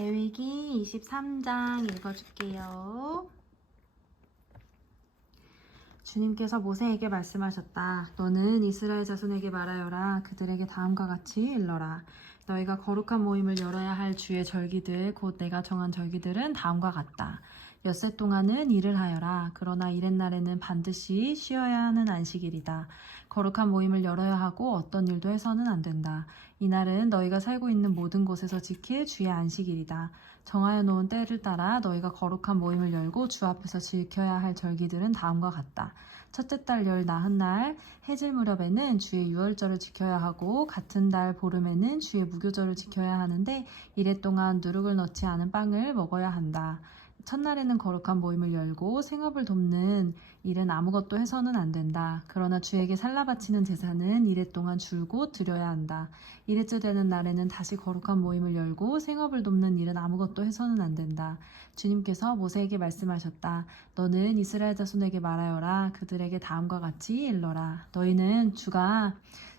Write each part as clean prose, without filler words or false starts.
레위기 23장 읽어줄게요. 주님께서 모세에게 말씀하셨다. 너는 이스라엘 자손에게 말하여라. 그들에게 다음과 같이 일러라. 너희가 거룩한 모임을 열어야 할 주의 절기들 곧 내가 정한 절기들은 다음과 같다. 엿새 동안은 일을 하여라. 그러나 이렛날에는 반드시 쉬어야 하는 안식일이다. 거룩한 모임을 열어야 하고 어떤 일도 해서는 안 된다. 이날은 너희가 살고 있는 모든 곳에서 지킬 주의 안식일이다. 정하여 놓은 때를 따라 너희가 거룩한 모임을 열고 주 앞에서 지켜야 할 절기들은 다음과 같다. 첫째 달 열 나흔 날 해질 무렵에는 주의 유월절을 지켜야 하고 같은 달 보름에는 주의 무교절을 지켜야 하는데 이래 동안 누룩을 넣지 않은 빵을 먹어야 한다. 첫날에는 거룩한 모임을 열고 생업을 돕는 일은 아무것도 해서는 안 된다. 그러나 주에게 살라 바치는 제사는 이래 동안 줄곧 드려야 한다. 이래째 되는 날에는 다시 거룩한 모임을 열고 생업을 돕는 일은 아무것도 해서는 안 된다. 주님께서 모세에게 말씀하셨다. 너는 이스라엘 자손에게 말하여라. 그들에게 다음과 같이 일러라. 너희는 주가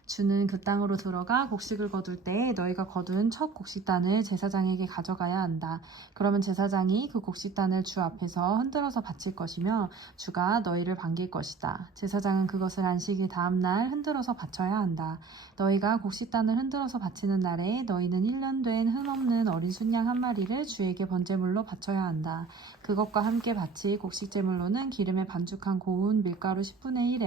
주는 그 땅으로 들어가 곡식을 거둘 때 너희가 거둔 첫 곡식단을 제사장에게 가져가야 한다. 그러면 제사장이 그 곡식단을 주 앞에서 흔들어서 바칠 것이며 주가 너희를 반길 것이다. 제사장은 그것을 안식일 다음 날 흔들어서 바쳐야 한다. 너희가 곡식단을 흔들어서 바치는 날에 너희는 1년 된 흠없는 어린 순양 한 마리를 주에게 번제물로 바쳐야 한다. 그것과 함께 바칠 곡식제물로는 기름에 반죽한 고운 밀가루 10분의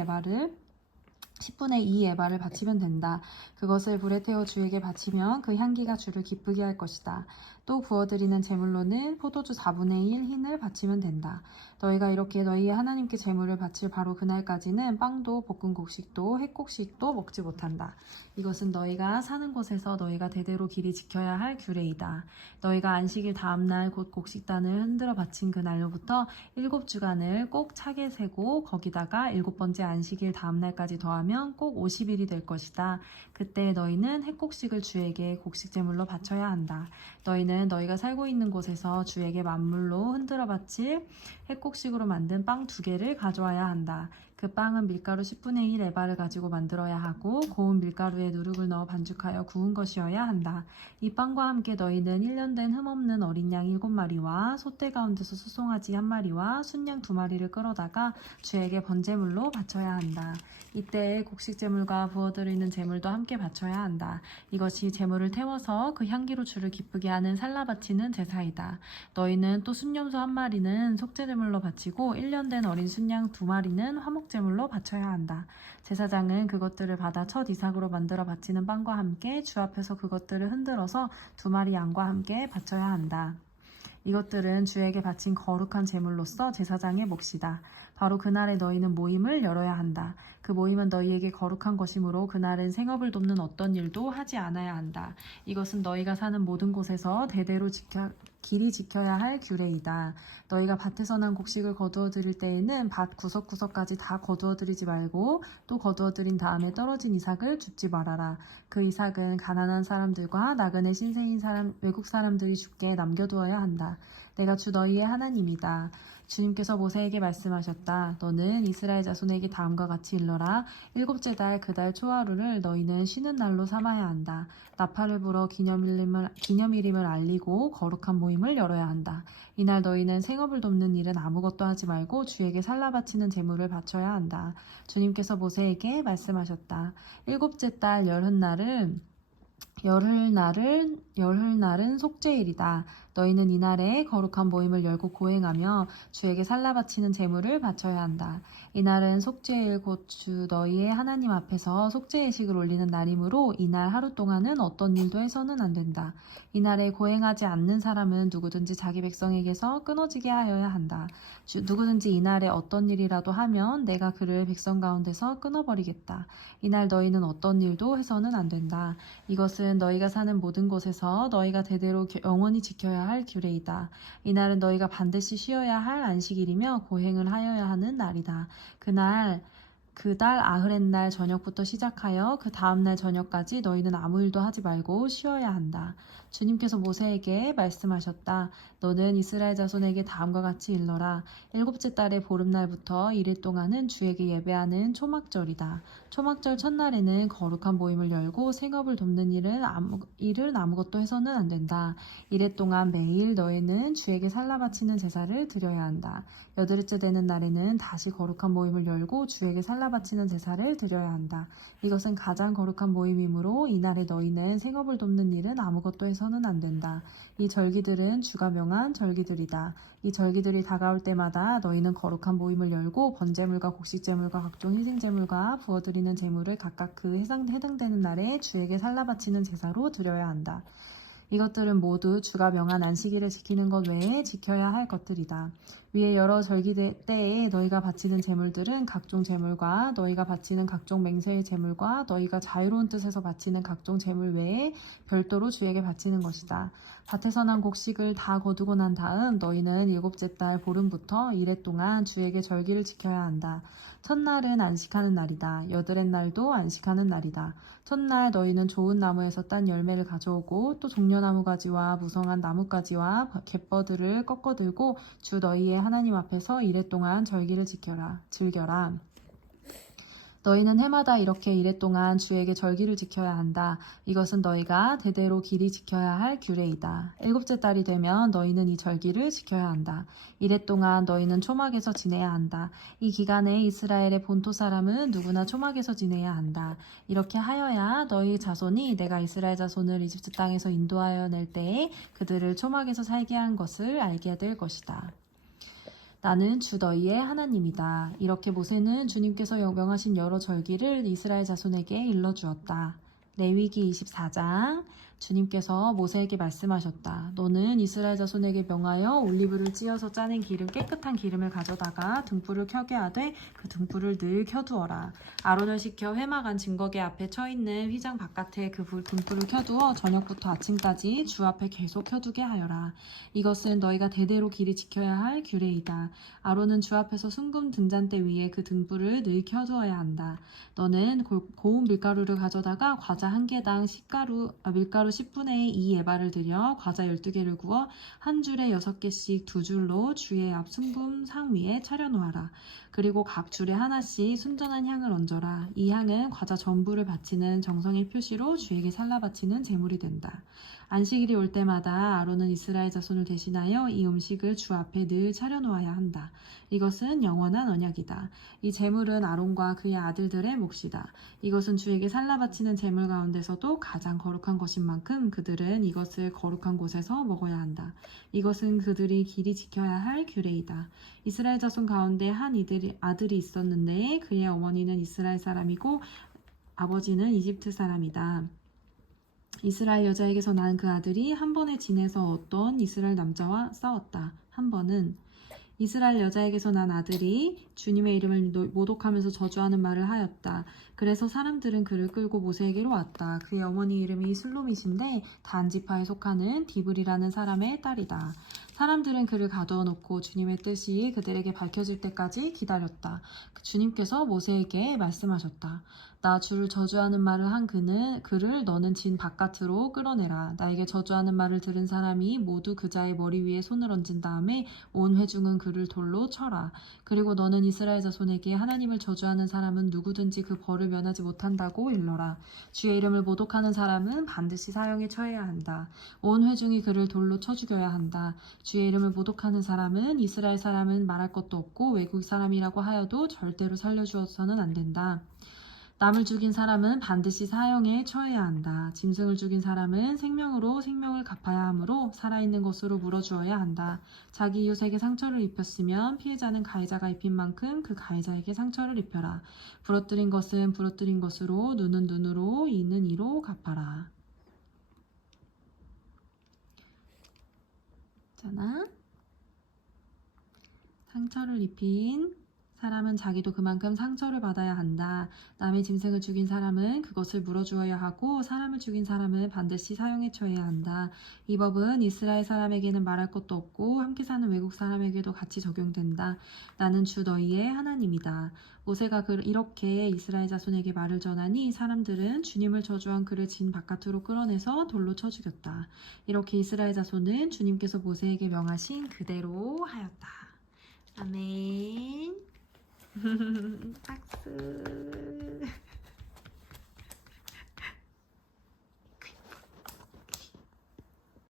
2 에바를 바치면 된다. 그것을 불에 태워 주에게 바치면 그 향기가 주를 기쁘게 할 것이다. 또 부어드리는 제물로는 포도주 4분의 1 흰을 바치면 된다. 너희가 이렇게 너희의 하나님께 제물을 바칠 바로 그날까지는 빵도 볶은 곡식도 햇곡식도 먹지 못한다. 이것은 너희가 사는 곳에서 너희가 대대로 길이 지켜야 할 규례이다. 너희가 안식일 다음 날 곧 곡식단을 흔들어 바친 그 날로부터 7주간을 꼭 차게 세고 거기다가 7번째 안식일 다음 날까지 더하면 꼭 50일이 될 것이다. 그때 너희는 햇곡식을 주에게 곡식제물로 바쳐야 한다. 너희는 너희가 살고 있는 곳에서 주에게 만물로 흔들어 바칠 햇곡식으로 만든 빵 2개를 가져와야 한다. 그 빵은 밀가루 10분의 1 에바를 가지고 만들어야 하고 고운 밀가루에 누룩을 넣어 반죽하여 구운 것이어야 한다. 이 빵과 함께 너희는 1년 된 흠없는 어린 양 7마리와 소떼 가운데서 수송아지 1마리와 순양 2마리를 끌어다가 주에게 번제물로 바쳐야 한다. 이때 곡식제물과 부어드리는 제물도 함께 바쳐야 한다. 이것이 제물을 태워서 그 향기로 주를 기쁘게 하는 살라 바치는 제사이다. 너희는 또 순염소 1마리는 속죄제물로 바치고 1년 된 어린 순양 2마리는 화목제물로 바쳐야 한다. 제사장은 그것들을 받아 첫 이삭으로 만들어 바치는 빵과 함께 주 앞에서 그것들을 흔들어서 2마리 양과 함께 바쳐야 한다. 이것들은 주에게 바친 거룩한 제물로서 제사장의 몫이다. 바로 그날에 너희는 모임을 열어야 한다. 그 모임은 너희에게 거룩한 것이므로 그날은 생업을 돕는 어떤 일도 하지 않아야 한다. 이것은 너희가 사는 모든 곳에서 대대로 길이 지켜야 할 규례이다. 너희가 밭에서 난 곡식을 거두어 드릴 때에는 밭 구석구석까지 다 거두어 드리지 말고 또 거두어 드린 다음에 떨어진 이삭을 줍지 말아라. 그 이삭은 가난한 사람들과 나그네 신세인 외국 사람들이 죽게 남겨두어야 한다. 내가 주 너희의 하나님이다. 주님께서 모세에게 말씀하셨다. 너는 이스라엘 자손에게 다음과 같이 일러라. 7째 달 그 달 초하루를 너희는 쉬는 날로 삼아야 한다. 나팔을 불어 기념일임을 알리고 거룩한 모임을 열어야 한다. 이날 너희는 생업을 돕는 일은 아무것도 하지 말고 주에게 살라 바치는 제물을 바쳐야 한다. 주님께서 모세에게 말씀하셨다. 7째 달 열흘날은 속죄일이다. 너희는 이날에 거룩한 모임을 열고 고행하며 주에게 살라 바치는 제물을 바쳐야 한다. 이날은 속죄일 곧 주 너희의 하나님 앞에서 속죄의식을 올리는 날이므로 이날 하루 동안은 어떤 일도 해서는 안 된다. 이날에 고행하지 않는 사람은 누구든지 자기 백성에게서 끊어지게 하여야 한다. 누구든지 이날에 어떤 일이라도 하면 내가 그를 백성 가운데서 끊어버리겠다. 이날 너희는 어떤 일도 해서는 안 된다. 이것은 너희가 사는 모든 곳에서 너희가 대대로 영원히 지켜야 할 규례이다. 이날은 너희가 반드시 쉬어야 할 안식일이며 고행을 하여야 하는 날이다. 그 달 아흐렛날 저녁부터 시작하여 그 다음날 저녁까지 너희는 아무 일도 하지 말고 쉬어야 한다. 주님께서 모세에게 말씀하셨다. 너는 이스라엘 자손에게 다음과 같이 일러라. 일곱째 달의 보름날부터 1일 동안은 주에게 예배하는 초막절이다. 초막절 첫날에는 거룩한 모임을 열고 생업을 돕는 일은 아무것도 해서는 안 된다. 1일 동안 매일 너희는 주에게 살라 바치는 제사를 드려야 한다. 여덟째 되는 날에는 다시 거룩한 모임을 열고 주에게 살라 바치는 제사를 드려야 한다. 이것은 가장 거룩한 모임이므로 이날에 너희는 생업을 돕는 일은 아무것도 해서는 안 된다. 이 절기들은 주가 명한 절기들이다. 이 절기들이 다가올 때마다 너희는 거룩한 모임을 열고 번제물과 곡식제물과 각종 희생제물과 부어드리는 제물을 각각 그 해당되는 날에 주에게 살라 바치는 제사로 드려야 한다. 이것들은 모두 주가 명한 안식일을 지키는 것 외에 지켜야 할 것들이다. 위에 여러 절기 때에 너희가 바치는 제물들은 각종 제물과 너희가 바치는 각종 맹세의 제물과 너희가 자유로운 뜻에서 바치는 각종 제물 외에 별도로 주에게 바치는 것이다. 밭에서 난 곡식을 다 거두고 난 다음 너희는 일곱째 달 보름부터 1회 동안 주에게 절기를 지켜야 한다. 첫날은 안식하는 날이다. 여덟의 날도 안식하는 날이다. 첫날 너희는 좋은 나무에서 딴 열매를 가져오고 또 종려나무 가지와 무성한 나뭇가지와 갯버들을 꺾어 들고 주 너희의 하나님 앞에서 1회 동안 절기를 즐겨라. 너희는 해마다 이렇게 1회 동안 주에게 절기를 지켜야 한다. 이것은 너희가 대대로 길이 지켜야 할 규례이다. 일곱째 달이 되면 너희는 이 절기를 지켜야 한다. 1회 동안 너희는 초막에서 지내야 한다. 이 기간에 이스라엘의 본토 사람은 누구나 초막에서 지내야 한다. 이렇게 하여야 너희 자손이 내가 이스라엘 자손을 이집트 땅에서 인도하여 낼 때에 그들을 초막에서 살게 한 것을 알게 될 것이다. 나는 주 너희의 하나님이다. 이렇게 모세는 주님께서 명하신 여러 절기를 이스라엘 자손에게 일러주었다. 레위기 24장 주님께서 모세에게 말씀하셨다. 너는 이스라엘 자손에게 명하여 올리브를 찧어서 짜낸 깨끗한 기름을 가져다가 등불을 켜게 하되 그 등불을 늘 켜두어라. 아론을 시켜 회막 안 증거계 앞에 처있는 휘장 바깥에 그 등불을 켜두어 저녁부터 아침까지 주 앞에 계속 켜두게 하여라. 이것은 너희가 대대로 길이 지켜야 할 규례이다. 아론은 주 앞에서 순금 등잔대 위에 그 등불을 늘 켜두어야 한다. 너는 고운 밀가루를 가져다가 과자 한 개당 밀가루 10분의 2 에바를 들여 과자 12개를 구워 한 줄에 6개씩 두 줄로 주의 앞 순금 상 위에 차려놓아라. 그리고 각 줄에 하나씩 순전한 향을 얹어라. 이 향은 과자 전부를 바치는 정성의 표시로 주에게 살라 바치는 제물이 된다. 안식일이 올 때마다 아론은 이스라엘 자손을 대신하여 이 음식을 주 앞에 늘 차려놓아야 한다. 이것은 영원한 언약이다. 이 제물은 아론과 그의 아들들의 몫이다. 이것은 주에게 살라 바치는 제물 가운데서도 가장 거룩한 것인 만큼 그들은 이것을 거룩한 곳에서 먹어야 한다. 이것은 그들이 길이 지켜야 할 규례이다. 이스라엘 자손 가운데 한 아들이 있었는데 그의 어머니는 이스라엘 사람이고 아버지는 이집트 사람이다. 이스라엘 여자에게서 난 그 아들이 한 번에 진에서 어떤 이스라엘 남자와 싸웠다. 한 번은 이스라엘 여자에게서 난 아들이 주님의 이름을 모독하면서 저주하는 말을 하였다. 그래서 사람들은 그를 끌고 모세에게로 왔다. 그의 어머니 이름이 슬로밋인데 단 지파에 속하는 디브리라는 사람의 딸이다. 사람들은 그를 가두어 놓고 주님의 뜻이 그들에게 밝혀질 때까지 기다렸다. 주님께서 모세에게 말씀하셨다. 나 주를 저주하는 말을 한 그를 너는 진 바깥으로 끌어내라. 나에게 저주하는 말을 들은 사람이 모두 그자의 머리 위에 손을 얹은 다음에 온 회중은 그를 돌로 쳐라. 그리고 너는 이스라엘 자손에게 하나님을 저주하는 사람은 누구든지 그 벌을 면하지 못한다고 일러라. 주의 이름을 모독하는 사람은 반드시 사형에 처해야 한다. 온 회중이 그를 돌로 쳐 죽여야 한다. 주의 이름을 모독하는 사람은 이스라엘 사람은 말할 것도 없고 외국 사람이라고 하여도 절대로 살려주어서는 안 된다. 남을 죽인 사람은 반드시 사형에 처해야 한다. 짐승을 죽인 사람은 생명으로 생명을 갚아야 하므로 살아있는 것으로 물어주어야 한다. 자기 이웃에게 상처를 입혔으면 피해자는 가해자가 입힌 만큼 그 가해자에게 상처를 입혀라. 부러뜨린 것은 부러뜨린 것으로 눈은 눈으로 이는 이로 갚아라. 상처를 입힌 사람은 자기도 그만큼 상처를 받아야 한다. 남의 짐승을 죽인 사람은 그것을 물어주어야 하고 사람을 죽인 사람은 반드시 사형에 처해야 한다. 이 법은 이스라엘 사람에게는 말할 것도 없고 함께 사는 외국 사람에게도 같이 적용된다. 나는 주 너희의 하나님이다. 모세가 이렇게 이스라엘 자손에게 말을 전하니 사람들은 주님을 저주한 그를 진 바깥으로 끌어내서 돌로 쳐 죽였다. 이렇게 이스라엘 자손은 주님께서 모세에게 명하신 그대로 하였다. 아멘. 박수.